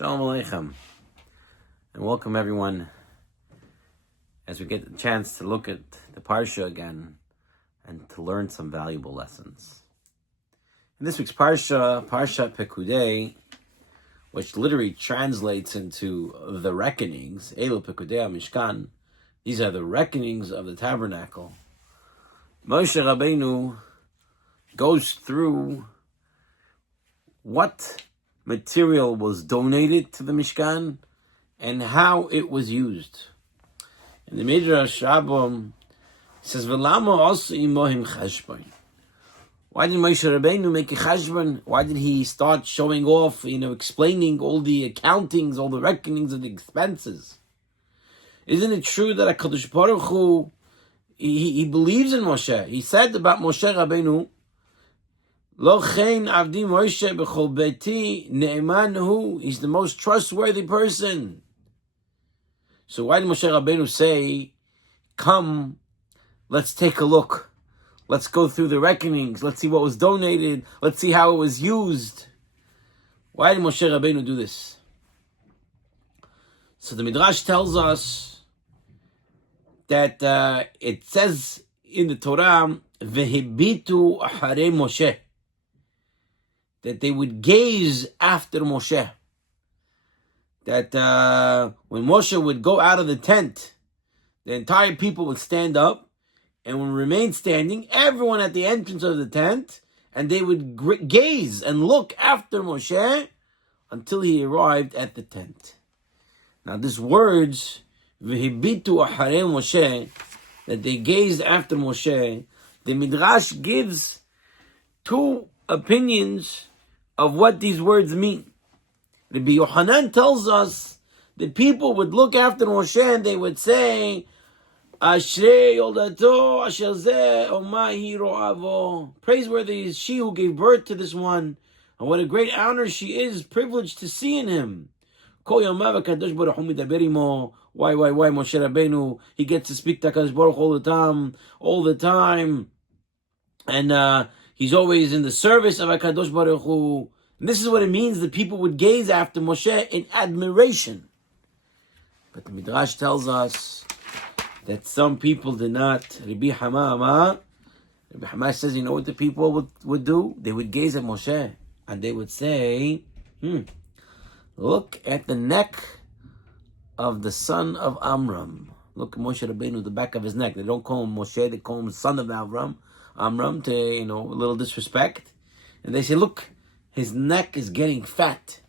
Shalom Aleichem, and welcome everyone as we get the chance to look at the Parsha again and to learn some valuable lessons. In this week's Parshat Pekudei, which literally translates into the reckonings, Elu Pekudei Mishkan, these are the reckonings of the tabernacle. Moshe Rabbeinu goes through what material was donated to the Mishkan and how it was used. And the Midrash Rabbah says, "V'lama also imohim cheshbon." Why did Moshe Rabbeinu make a cheshbon? Why did he start showing off, explaining all the accountings, all the reckonings of the expenses? Isn't it true that HaKadosh Baruch Hu, he believes in Moshe? He said about Moshe Rabbeinu, Lo chen avdi Moshe b'chol beti ne'eman hu. He's the most trustworthy person. So why did Moshe Rabbeinu say, come, let's take a look. Let's go through the reckonings. Let's see what was donated. Let's see how it was used. Why did Moshe Rabbeinu do this? So the Midrash tells us that it says in the Torah, Vehibitu acharei Moshe, that they would gaze after Moshe. That when Moshe would go out of the tent, the entire people would stand up and would remain standing, everyone at the entrance of the tent, and they would gaze and look after Moshe until he arrived at the tent. Now this words, V'hibitu acharei Moshe, that they gazed after Moshe, the Midrash gives two opinions of what these words mean. Rabbi Yochanan tells us the people would look after Moshe and they would say, Ashrei yoldato asher zeh omahi ro'avo. Praiseworthy is she who gave birth to this one, and what a great honor she is, privileged to see in him. Kol yomav HaKadosh Baruch Hu medaber imo. Why Moshe Rabbeinu, he gets to speak to HaKadosh Baruch Hu all the time. And he's always in the service of HaKadosh Baruch Hu. And this is what it means that people would gaze after Moshe in admiration. But the Midrash tells us that some people did not. Rabbi Hama says, you know what the people would do? They would gaze at Moshe and they would say, look at the neck of the son of Amram. Look at Moshe Rabbeinu, the back of his neck. They don't call him Moshe, they call him son of Amram, to, a little disrespect. And they say, look, his neck is getting fat.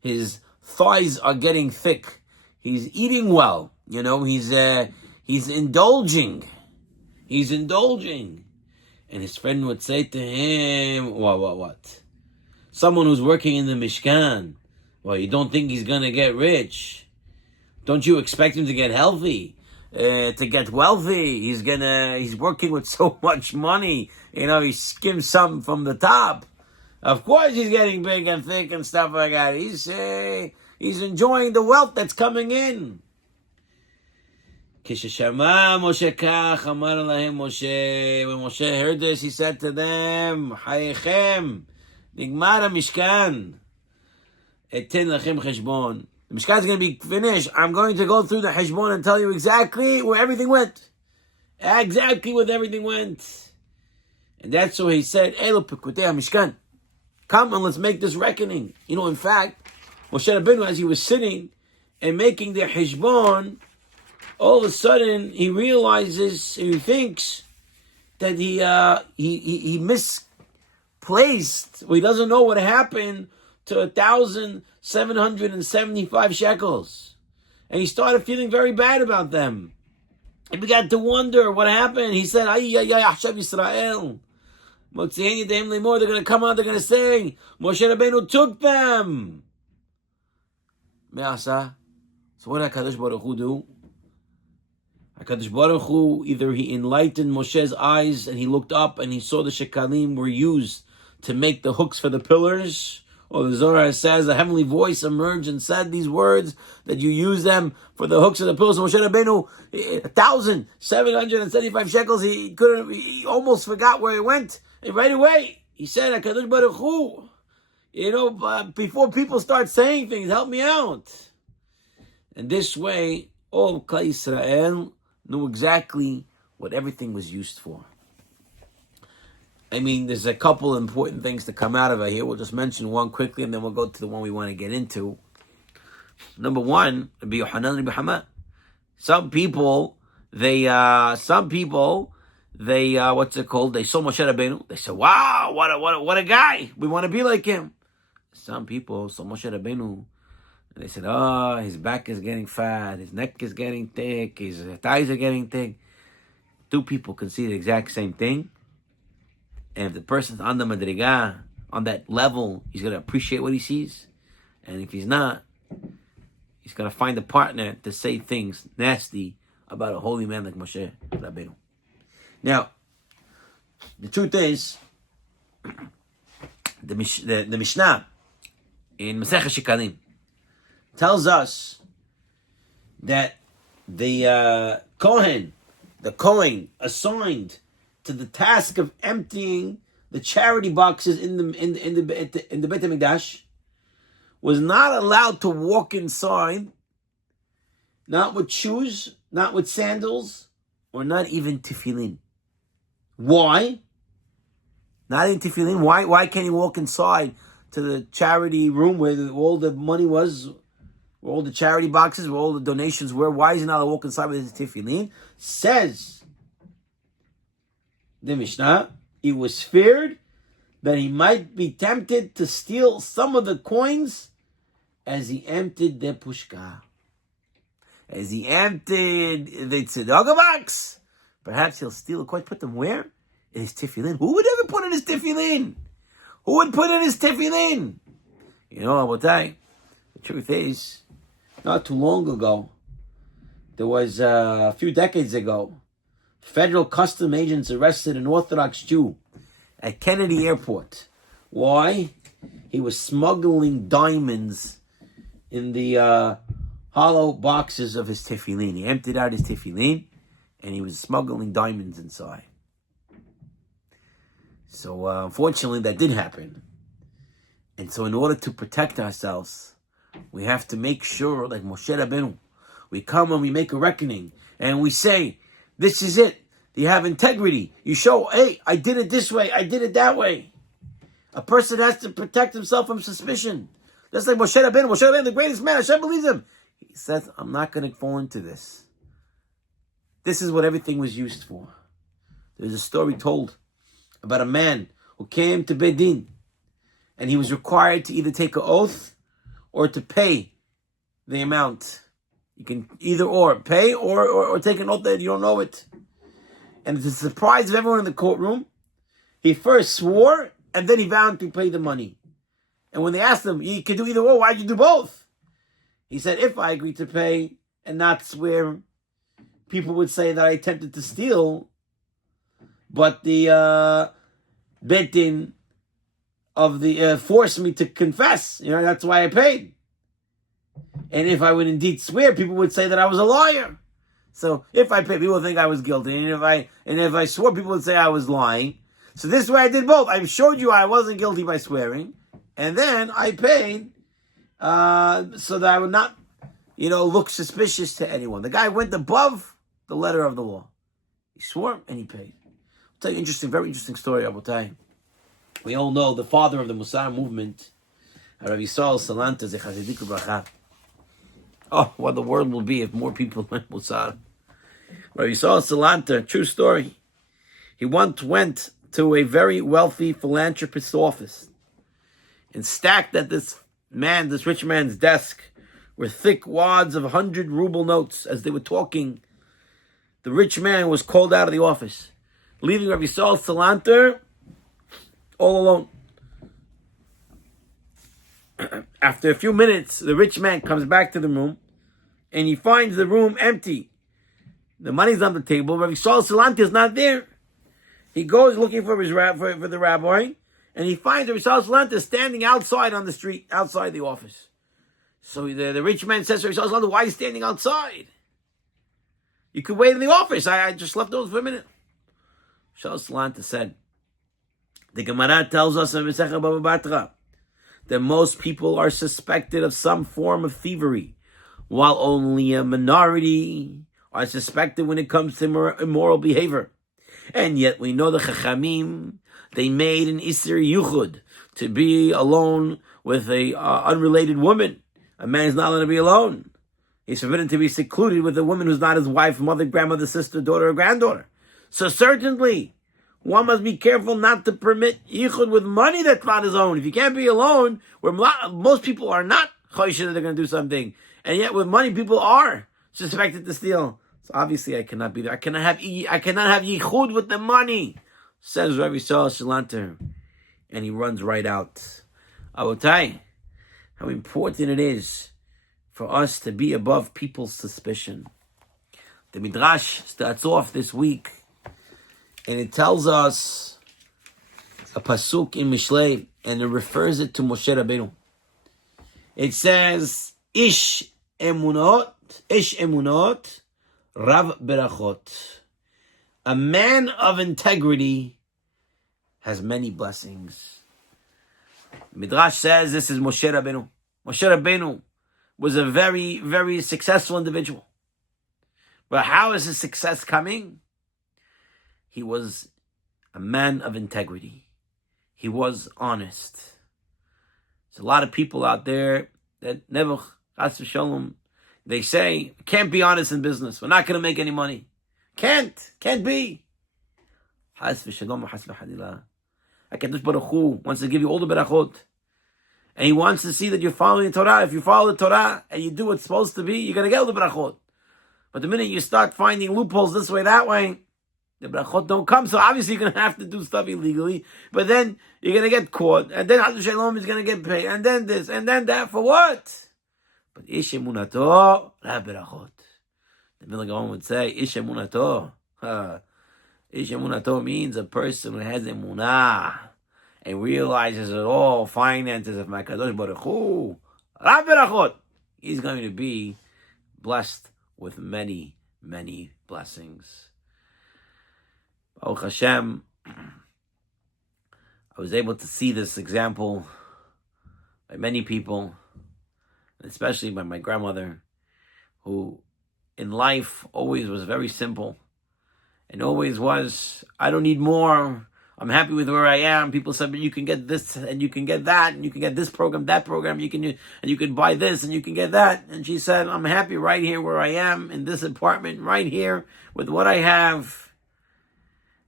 His thighs are getting thick. He's eating well. He's indulging. He's indulging. And his friend would say to him, what? Someone who's working in the Mishkan. Well, you don't think he's going to get rich? Don't you expect him to get healthy? To get wealthy? He's working with so much money. He skims something from the top. Of course he's getting big and thick and stuff like that. He's enjoying the wealth that's coming in. When Moshe heard this, he said to them, Hayechem, Nigmar HaMishkan, Etin Lachem Cheshbon. The Mishkan is going to be finished. I'm going to go through the Cheshbon and tell you exactly where everything went. Exactly where everything went. And that's why he said, Elu Pekudei Mishkan. Come and let's make this reckoning. In fact, Moshe Rabbeinu, as he was sitting and making the Cheshbon, all of a sudden he realizes, he thinks that he misplaced, or he doesn't know what happened to 1,775 shekels. And he started feeling very bad about them. He began to wonder what happened. He said, Ay, Hashem Yisrael. They're going to come out, they're going to say, Moshe Rabbeinu took them. So what did HaKadosh Baruch Hu do? HaKadosh Baruch Hu, either he enlightened Moshe's eyes and he looked up and he saw the shekalim were used to make the hooks for the pillars, or the Zohar says a heavenly voice emerged and said these words, that you use them for the hooks of the pillars. Moshe Rabbeinu, 1,775 shekels, he almost forgot where he went. And right away, he said, HaKadosh Baruch Hu, before people start saying things, help me out. And this way, all of Klal Yisrael knew exactly what everything was used for. I mean, there's a couple important things to come out of it here. We'll just mention one quickly, and then we'll go to the one we want to get into. Number one, Rabbi Yochanan and Rabbi Hama. Some people, they what's it called? They saw Moshe Rabbeinu. They said, "Wow, what a guy! We want to be like him." Some people saw Moshe Rabbeinu, and they said, "Oh, his back is getting fat, his neck is getting thick, his thighs are getting thick." Two people can see the exact same thing. And if the person's on the madriga, on that level, he's going to appreciate what he sees. And if he's not, he's going to find a partner to say things nasty about a holy man like Moshe Rabbeinu. Now, the truth is, the Mishnah in Masechah Shekalim tells us that the Kohen assigned to the task of emptying the charity boxes in the Beit HaMikdash was not allowed to walk inside, not with shoes, not with sandals, or not even tefillin. Why? Not even tefillin. Why can't he walk inside to the charity room where all the money was, where all the charity boxes, where all the donations were? Why is he not allowed to walk inside with his tefillin? Says the Mishnah, it was feared that he might be tempted to steal some of the coins as he emptied the pushka. As he emptied the tzedakah box, perhaps he'll steal a coin. Put them where? In his tefillin. Who would ever put in his tefillin? Who would put in his tefillin? Abotai, the truth is, not too long ago, there was a few decades ago, federal custom agents arrested an Orthodox Jew at Kennedy Airport. Why? He was smuggling diamonds in the hollow boxes of his tefillin. He emptied out his tefillin, and he was smuggling diamonds inside. So, unfortunately, that did happen. And so, in order to protect ourselves, we have to make sure, like Moshe Rabbeinu, we come and we make a reckoning, and we say, this is it. You have integrity. You show, hey, I did it this way. I did it that way. A person has to protect himself from suspicion. Just like Moshe Rabbeinu, the greatest man. Hashem believes him. He says, I'm not going to fall into this. This is what everything was used for. There's a story told about a man who came to Beit Din, and he was required to either take an oath or to pay the amount. You can either or pay or take an oath that you don't know it. And to the surprise of everyone in the courtroom, he first swore and then he vowed to pay the money. And when they asked him, you could do either or, why'd you do both? He said, if I agreed to pay and not swear, people would say that I attempted to steal, but the Beit Din of the forced me to confess. That's why I paid. And if I would indeed swear, people would say that I was a liar. So if I paid, people would think I was guilty. And if I swore, people would say I was lying. So this way I did both. I showed you I wasn't guilty by swearing. And then I paid so that I would not, look suspicious to anyone. The guy went above the letter of the law. He swore and he paid. I'll tell you very interesting story, Abotai. We all know the father of the Musar movement, Rav Yisrael Salanta Zechazidik Ubracha. Oh, what the world will be if more people learn Musar. Rav Yisrael Salanta, true story. He once went to a very wealthy philanthropist's office, and stacked at this rich man's desk, were thick wads of 100 ruble notes. As they were talking, the rich man was called out of the office, leaving Rav Yisrael Salanta all alone. After a few minutes, the rich man comes back to the room, and he finds the room empty. The money's on the table. Rav Yisrael Salanta is not there. He goes looking for for the rabbi, and he finds Rav Yisrael Salanta standing outside on the street, outside the office. So the rich man says to Rav Yisrael Salanta, why are you standing outside? You could wait in the office. I just left over for a minute. Rav Yisrael Salanta said, the Gemara tells us in Masechah Baba Batra that most people are suspected of some form of thievery, while only a minority are suspected when it comes to immoral behavior. And yet we know the Chachamim, they made an Isser Yuchud to be alone with a unrelated woman. A man is not allowed to be alone. He's forbidden to be secluded with a woman who's not his wife, mother, grandmother, sister, daughter, or granddaughter. So certainly, one must be careful not to permit yichud with money that's not his own. If you can't be alone, where most people are not choished that they're going to do something, and yet with money, people are suspected to steal. So obviously, I cannot be there. I cannot have yichud with the money, says Rabbi Saul Shalanter, and he runs right out. I will tell you how important it is for us to be above people's suspicion. The Midrash starts off this week, and it tells us a pasuk in Mishlei, and it refers it to Moshe Rabbeinu. It says, Ish emunot, Rav berachot. A man of integrity has many blessings. Midrash says this is Moshe Rabbeinu. Moshe Rabbeinu was a very, very successful individual. But how is his success coming? He was a man of integrity. He was honest. There's a lot of people out there that never, chas v'shalom, they say, can't be honest in business. We're not going to make any money. Can't be. Chas v'shalom, chas v'chadila. HaKadosh Baruch Hu wants to give you all the berachot. And he wants to see that you're following the Torah. If you follow the Torah and you do what's supposed to be, you're going to get all the brachot. But the minute you start finding loopholes this way, that way, the brachot don't come. So obviously you're going to have to do stuff illegally. But then you're going to get caught. And then Hadu Shalom is going to get paid. And then this, and then that. For what? But Ish Emunato, la berachot. The Vilna Gaon would say, Ish Emunato. Ish Emunato means a person who has emunah and realizes that all finances of my Kadosh Baruch Hu, Rav berachot, he's going to be blessed with many, many blessings. Baruch Hashem, I was able to see this example by many people, especially by my grandmother, who in life always was very simple and always was, I don't need more. I'm happy with where I am. People said, but you can get this and you can get that and you can get this program, that program. You can buy this and you can get that. And she said, I'm happy right here where I am in this apartment, right here with what I have.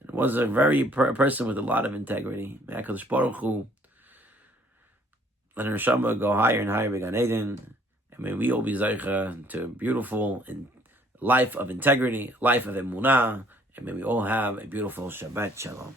And it was a very person with a lot of integrity. May HaKadosh Baruch Hu let her neshama go higher and higher. Gan Eden. And may we all be zeicha to a beautiful life of integrity, life of emunah. And may we all have a beautiful Shabbat Shalom.